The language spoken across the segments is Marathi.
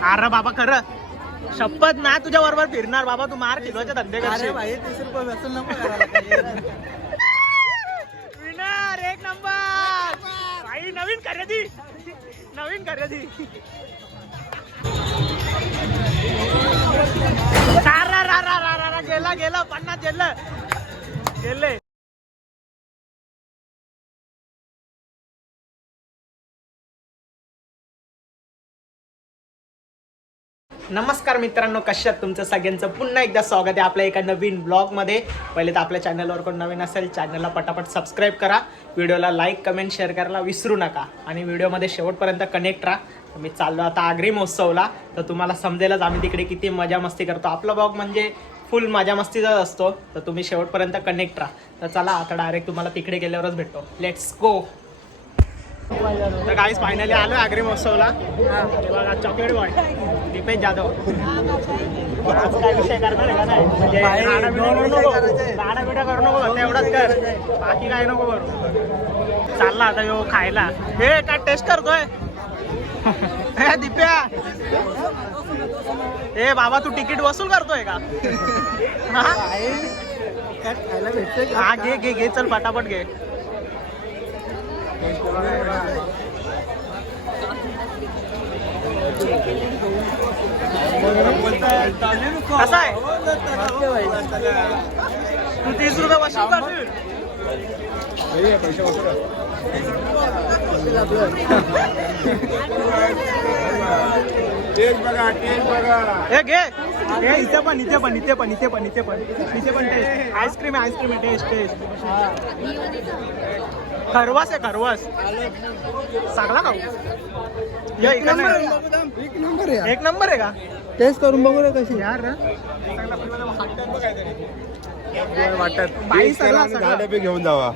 अरे बाबा खरं. शपथ ना तुझ्या बरोबर फिरणार बाबा तू मार किलोचे धंदे अरे भाई तीस रुपये व्यसन नको विनर एक नंबर. भाई नवीन खरेदी. नवीन खरेदी. रा रा रा रा रा गेला गेला पन्नास गेलं. गेले. नमस्कार मित्रांनो कशात तुमचं? सगळ्यांचं पुन्हा एकदा स्वागत आहे आपल्या एका नवीन ब्लॉगमध्ये. पहिले तर आपल्या चॅनलवर कोण नवीन असेल चॅनलला पटापट सबस्क्राईब करा. व्हिडिओला लाईक कमेंट शेअर करायला विसरू नका. आणि व्हिडिओमध्ये शेवटपर्यंत कनेक्ट राहा. मी चाललो आता आगरी महोत्सवला. तर तुम्हाला समजेलच आम्ही तिकडे किती मजा मस्ती करतो. आपला ब्लॉग म्हणजे फुल मजा मस्तीचाच असतो. तर तुम्ही शेवटपर्यंत कनेक्ट राहा. तर चला आता डायरेक्ट तुम्हाला तिकडे गेल्यावरच भेटतो. लेट्स गो तर काहीच फायनली आलो आगरी महोत्सवला. हे बघा चॉकलेट बॉय दीपेश जाधव. आज काय विषय करणार आहे का नाही? म्हणजे राडा बिडा करू नको. बिडा करू बाकी काय नको करू. चालला आता यो खायला. हे काय टेस्ट करतोय? हे दिप्या. ए बाबा तू तिकीट वसूल करतोय का? हा? हा घे घे घे चल पटापट घे. कसा आहे तू तीस रुपये वसूल करशील घे इथे पण इथे पण इथे पण इथे पण इथे पण इथे पण taste ice cream ice cream आहे टेस्ट टेस्ट. खरवस आहे खरवस. सगळा खाऊ. या एक इकडे नंबर नाही. आहे. एक नंबर आहे यार. एक नंबर आहे का? टेस्ट करून बघू रे कशी. यार वाटत. बाई सगळा सगळा. घेऊन जावा.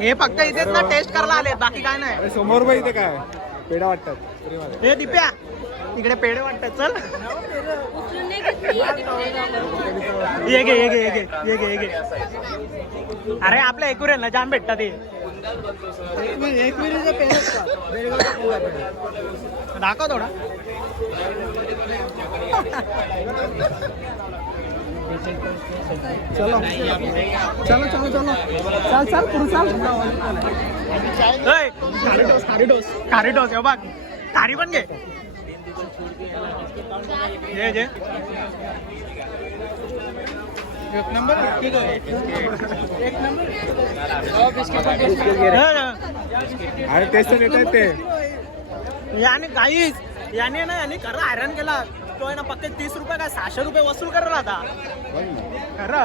हे फक्त इथेच ना टेस्ट करायला आले बाकी काय नाही. अरे समोर बाई इथे काय. पेढा वाटतात. हे दिप्या. इकडे पेढे वाटतात चल. ये घे ये घे ये घे ये घे ये घे. अरे आपल्या ना जाम भेटतात ते. दाखव थोडा. चलो चलो चलो चलो. चाल चाल पुढे चाल. खारी टोस खारी खारी टोस हे बघ. खारी पण घे. एक नंबर? एक नंबर? अरे टेस्ट येत ते। याने काहीच याने ना याने खरं हैराण केला. तो आहे ना पक्के तीस रुपये काय सहाशे रुपये वसूल करला आता. खरं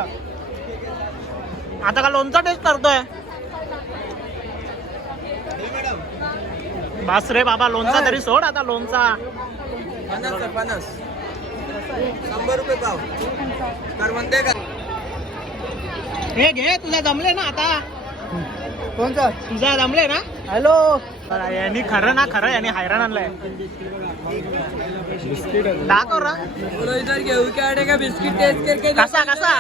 आता का लोणचा टेस्ट करतोय? बास रे बाबा लोणचा तरी सोड आता लोणचा. पन्नास पन्नास. शंभर रुपये पाव. करवंदे का? हे घे तुझा जमले ना आता. कोणता तुझा जमले ना? हॅलो. यांनी खरं ना खरं यांनी हैराण आणलंय. दाखव रा. इधर घेऊ के का बिस्किट टेस्ट करके कसा कसा?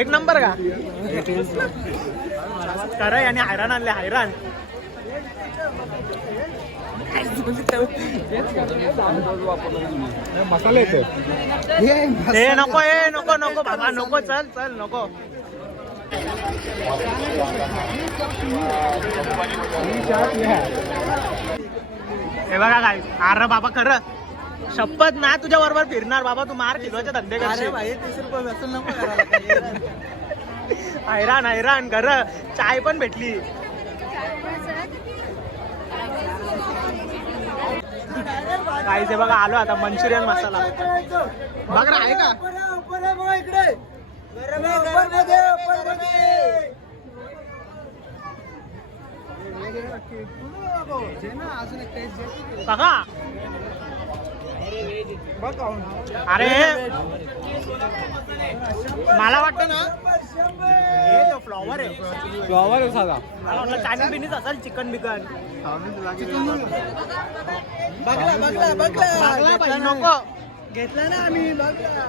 एक नंबर का? खरं यांनी हैराण आणले हैरान मसाला येतो हे नको हे नको नको बाबा नको चल चल नको. हे बघा काय अरे बाबा खरं. शपथ ना तुझ्या बरोबर फिरणार बाबा तू मार किलोचे धंदे अरे करशील भाई तीस रुपये व्यसन नको करायला हैराण हैराण खरं. चाय पण भेटली. काहीच बघा आलो आता मंचुरियन मसाला. बघ आहे का? बघा. अरे मला वाटतं ना हे तो फ्लॉवर आहे फ्लॉवर आहे साधा. मला वाटलं चायनीज बिनीज असेल चिकन बिकन बघला बघला पाहिजे, बघला नको. घेतला ना आम्ही बघला.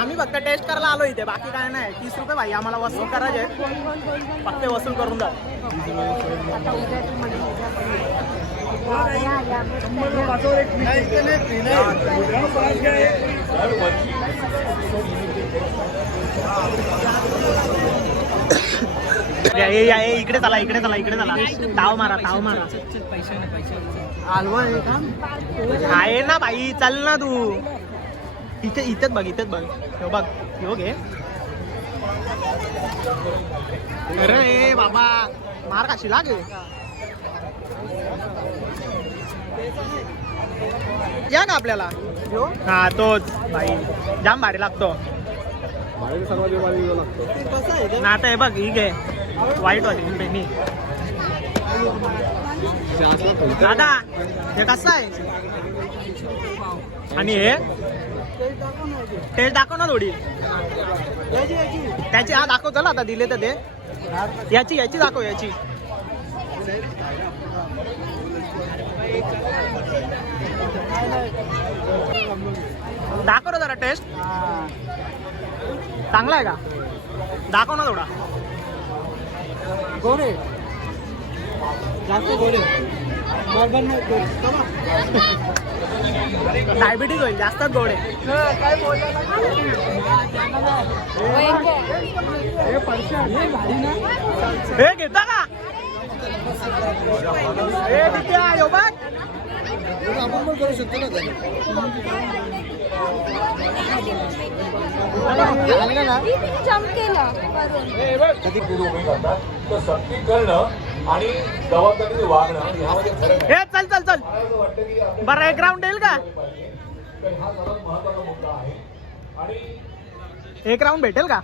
आम्ही फक्त टेस्ट करायला आलो इथे बाकी काय नाही. तीस रुपये भाई आम्हाला वसूल करायचे. फक्त वसूल करून जा इकडे चला इकडे चला इकडे चला. ताव मारा ताव मारा. आलवा आहे ना बाई चल ना तू. इथे इथेच बघ इथेच बघ. बघ ह्यो घे. अरे बाबा मार काशी लागे या का आपल्याला. हा तोच. बाई जाम भारी लागतो. ना आता हे बघ ही घे. वाईट वाटली पेनी. चहाचा फलटण. दादा हे कसं आहे? आणि हे? टेस्ट दाखव ना थोडी. त्याची हा दाखव चला आता दिले तर ते याची याची दाखव याची. दाखव ना जरा टेस्ट चांगला आहे का? दाखव ना थोडा गोडे जास्त नाही डायबिटीज होईल जास्तच गोड हे घेता का हे किती आहे ह्यो बघ आपण पण करू शकतो ना. चमकेला करून कधी पूर्व तुम्ही करतात तर सक्ती करणं आणि जबाबदारीने वागणं यामध्ये फरक आहे. हे चल चल चल. बरं एक राऊंड येईल का? हा सर्वात महत्त्वाचा मुद्दा आहे. आणि एक राऊंड भेटेल का?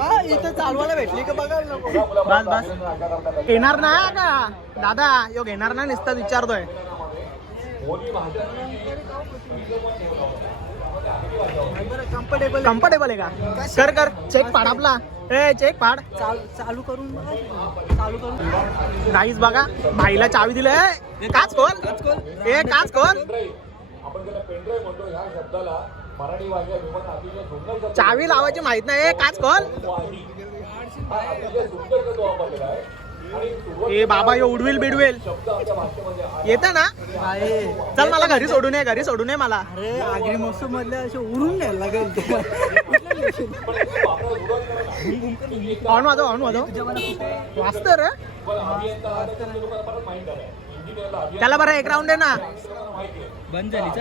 हा इथं चालवायला भेटली का बघा नको बस बस. येणार ना का? दादा यो घेणार ना नुसतं विचारतोय. कम्फर्टेबल कम्फर्टेबल आहे का? कर कर. चेक पाड आपला. ए चेक पाड. चालू करून चालू करून नाहीच बघा. भाईला चावी दिले. काच खोल. ए काच खोल. आपण त्याला पेनड्राईव्ह म्हणतो ह्या शब्दाला. चावी लावायची माहीत नाही. काच. हा सुरुवात ए बाबा यो उडवेल बिडवेल. येतं ना? चल मला घरी सोडून ये घरी सोडून ये मला. अरे आगरी मौसम मधले असे उरून घ्यायला लागेल. ऑन वाजव ऑन वाजव. वाचत रे. त्याला बरं एक राऊंड आहे ना.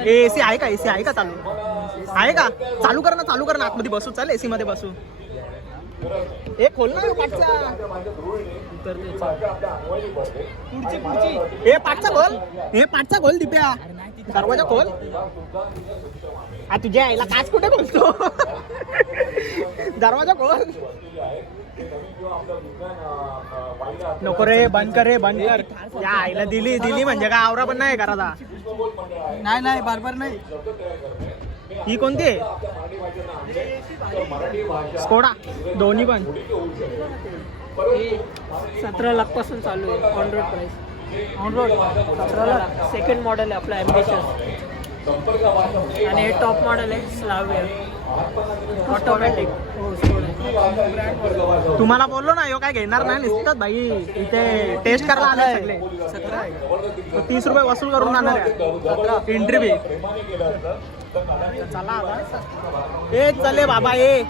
एसी आहे का? एसी आहे का चालू? आहे का? चालू कर ना चालू कर ना. आतमध्ये बसू. चल एसी मध्ये बसू. ए खोल ना. ए पाठचा खोल. हे पाठचा खोल दिप्या. दरवाजा खोल. हा तुझ्या आईला काच कुठे बोलतो दरवाजा खोल. नको रे बंद कर रे बंद कर. या आईला दिली दिली म्हणजे काय आवरा पण नाही करायचा नाही नाही बरोबर नाही. ही कोणती आहे? स्कोडा. दोन्ही पण. सतरा लाखपासून चालू आहे on road price on road सतरा लाख. सेकंड मॉडेल आहे आपला ॲम्बिशियस आणि हे टॉप मॉडेल आहे स्लावियर ऑटोमॅटिक तुम्हाला बोललो ना यो काय घेणार नाही नुसतं भाई इथे टेस्ट करायला आले सगळे. तो तीस रुपये वसूल करून जाणार एंट्री बी चला आता. ए चले बाबा ए.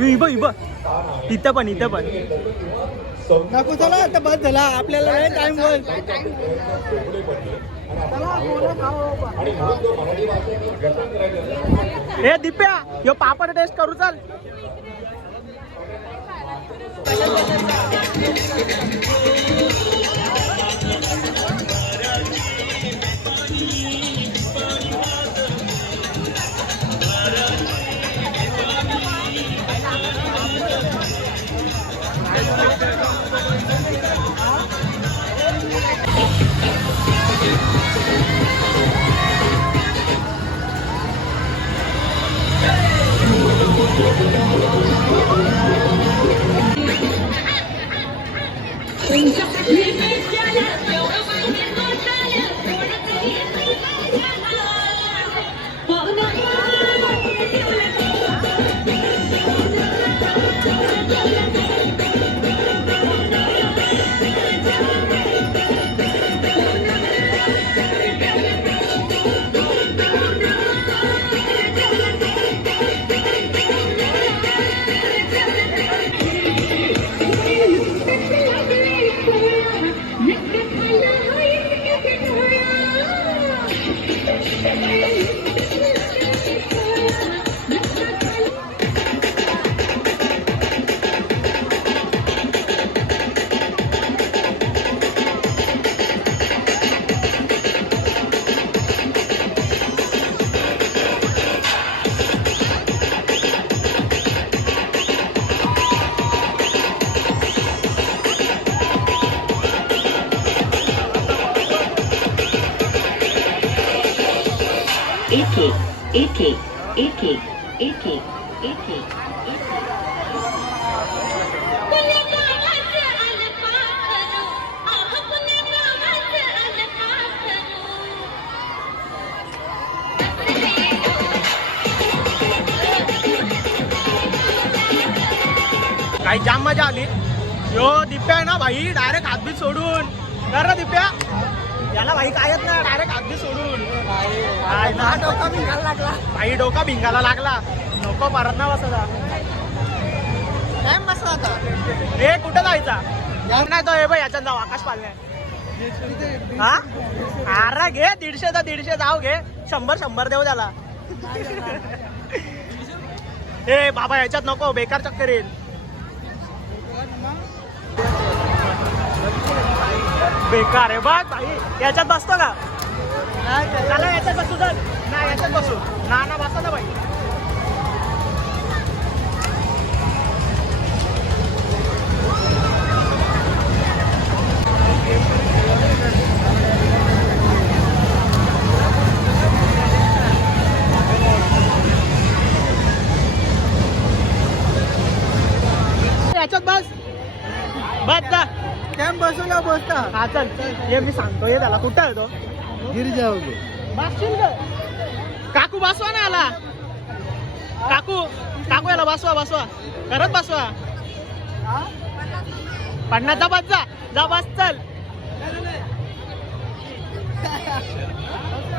इब इब. इथं पण इथं पण. नको चला आता बस झाला. आपल्याला नाही टाइम वर. हे दिप्या यो पापड टेस्ट करू चल. एक एक एक एक एक एक एक एक काही जाम मजा आली. यो दिप्या आहे ना भाई डायरेक्ट हातबीत सोडून. कर ना दिप्या. याला भाई काय येत ना हातबीत सोडून. ना डोका भिंगाला लागला. भाई डोका भिंगाला लागला. नको परत ना बसता काय बसला आता हे कुठं जायचा? नाही तो हे बाई याच्यात जाऊ आकाश पालने हा? अरे घे दीडशे तर दीडशे जाऊ घे. शंभर शंभर देऊ त्याला. ए बाबा याच्यात नको बेकार चक्कर येईल. बेकार आहे बघ भाई याच्यात बसतो का? चला याच्यात बसू तर ना याच्यात बसू. ना ना बसा ना भाई याच्यात बस. बस जा. कॅम्प बसवला बसता हा चल चल. ये मी सांगतो. ये त्याला. कुठं आहे तो? गिरी जाओगे काकू बसवा ना आला काकू काकू याला बसवा बसवा. करत बसवा. पन्नास जा बस जा. जा बस चल.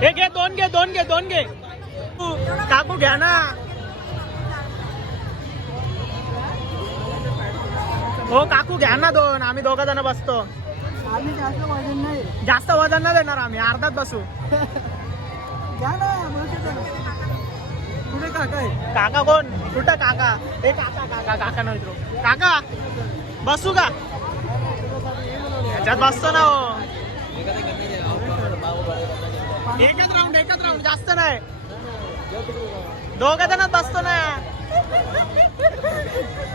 हे घे दोन घे दोन घे दोन घे. काकू, काकू घ्या ना. हो काकू घ्या ना दोन. आम्ही दोघा जण बसतो. आम्ही जास्त वजन नाही. जास्त वजन नाही देणार आम्ही अर्धात बसू. घ्या ना ना. कुठे काका आहे? काका कोण? कुठं काका? ए काका काका काका नाही मित्र काका बसू का? याच्यात बसतो ना हो. एकच राऊंड एकच राऊंड जास्त नाही. दोघ जणात बसतो ना.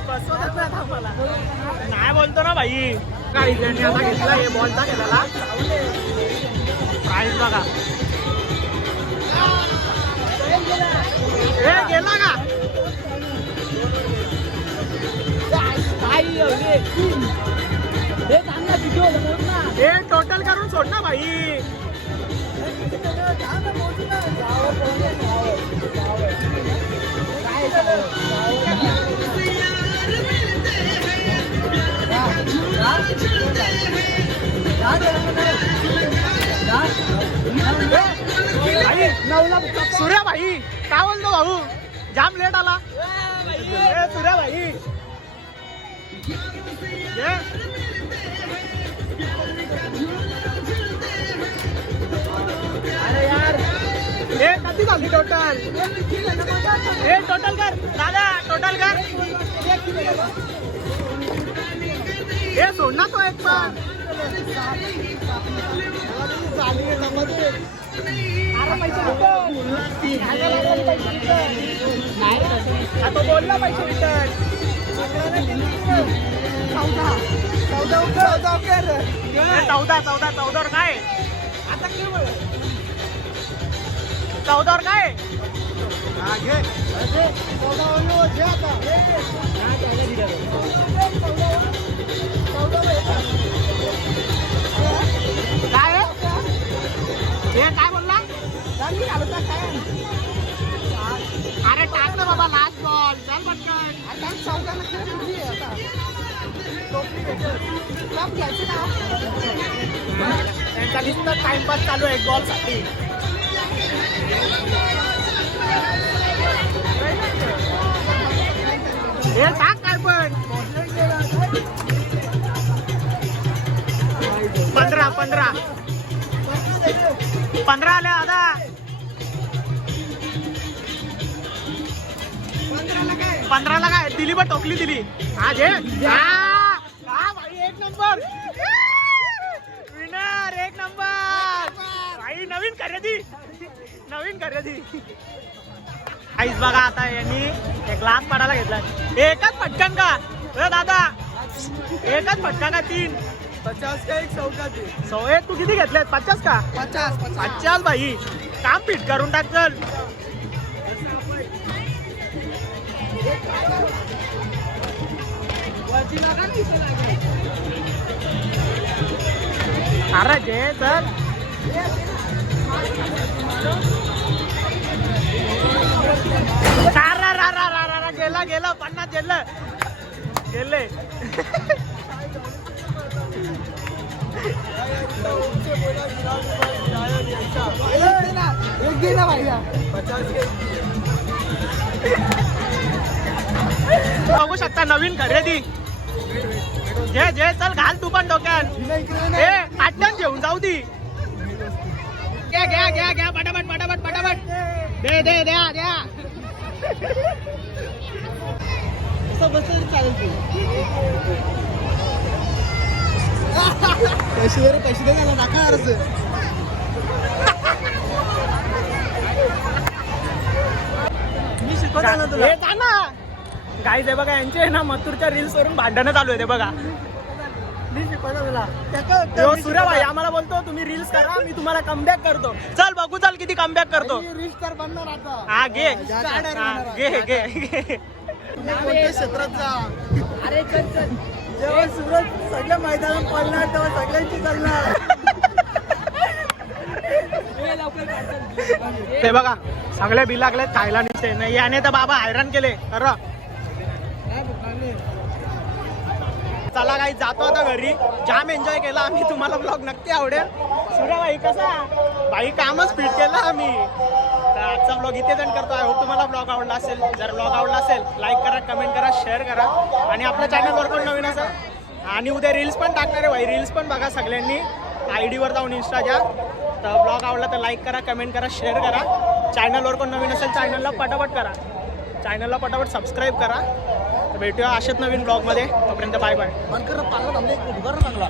बसवतच आम्हाला. नाही बोलतो ना भाई. काही त्यांनी आता घेतला हे बॉलचा केलेला प्राईज बघा. ए गेला का? हे टोटल करून सोड ना भाई. भाई सूर्या भाई काय बोलतो भाऊ? जाम लेट आला. ए, सूर्या भाई अरे यार. हे कधी झाली टोटल हे टोटल कर. दादा टोटल कर. हे सोड ना तो एक पण. आता बोलला पैसे रिटर्न चौदा चौदा चौदा कर चौदा चौदा चौदावर काय आता केवळ चौदावर काय चौदा चौदा हे काय बोलला? अरे टाक ना बाबा लास्ट बॉल चल पटकन. त्यांचा नुसतं टाइमपास चालू आहे बॉलसाठी. हे टाक काय पण. बा टोकली दिली. आज हे. भाई एक नंबर. विनर एक नंबर. भाई नवीन खरेदी. नवीन खरेदी. आईस बघा आता यांनी एक ग्लास पाडायला घेतला. एकच पटकन का? ए दादा. एकच पटकन का तीन? पचास का एक सौ एक तू किती घेतलेत? पचास का? पचास पचास. पचास भाई काम पीठ करून टाक चल. अरे घे तर गेला गेला पन्नास गेलं. गेले. बघू शकता नवीन खरेदी. जे जे चल घाल तू पण डोक्यात. आठवण घेऊन जाऊ दी. घ्या घ्या घ्या घ्या पटापट पटापट पटापट. दे दे द्या द्या. पैसे दे पैसे दे मला दाखवा अर्ज मी शिकवतो ना तुला. हे गाईज आहे बघा यांचे आहे ना मथुरच्या रील्स वरून भांडणं चालू आहे ते बघा. शिकवतो. आम्हाला बोलतो तुम्ही रील्स करा मी तुम्हाला कमबॅक करतो. चल बघू चल किती कमबॅक करतो. बनणार आता. हा घे. हा. घे घे. क्षेत्रात जा? जेव्हा सूरज सगळ्या मैदानात पडणार तेव्हा सगळ्यांची चालणार ते बघा सगळे बी लागले खायला निघते नाही. याने तर बाबा हैराण केले. खरं. चला काही जातो आता घरी. जाम एन्जॉय केला आम्ही. तुम्हाला ब्लॉग नक्की आवडेल. भाई कसा? भाई कामच फिट केलं आम्ही. तर आजचा ब्लॉग इथे जण करतो. आहे तुम्हाला ब्लॉग आवडला असेल. जर ब्लॉग आवडला असेल लाईक करा कमेंट करा शेअर करा. आणि आपल्या चॅनलवर पण नवीन असा आणि उद्या रील्स पण टाकणार आहे भाई. रील्स पण बघा सगळ्यांनी. आय डीवर जाऊन इंस्टाच्या तर ब्लॉग आवडला तर लाईक करा कमेंट करा शेअर करा. चॅनलवर कोण नवीन असेल चॅनलला पटापट करा. चॅनलला पटापट सबस्क्राईब करा. तर भेटूया अशाच नवीन ब्लॉगमध्ये तोपर्यंत बाय बाय मन कर पाला थांबले एक चांगला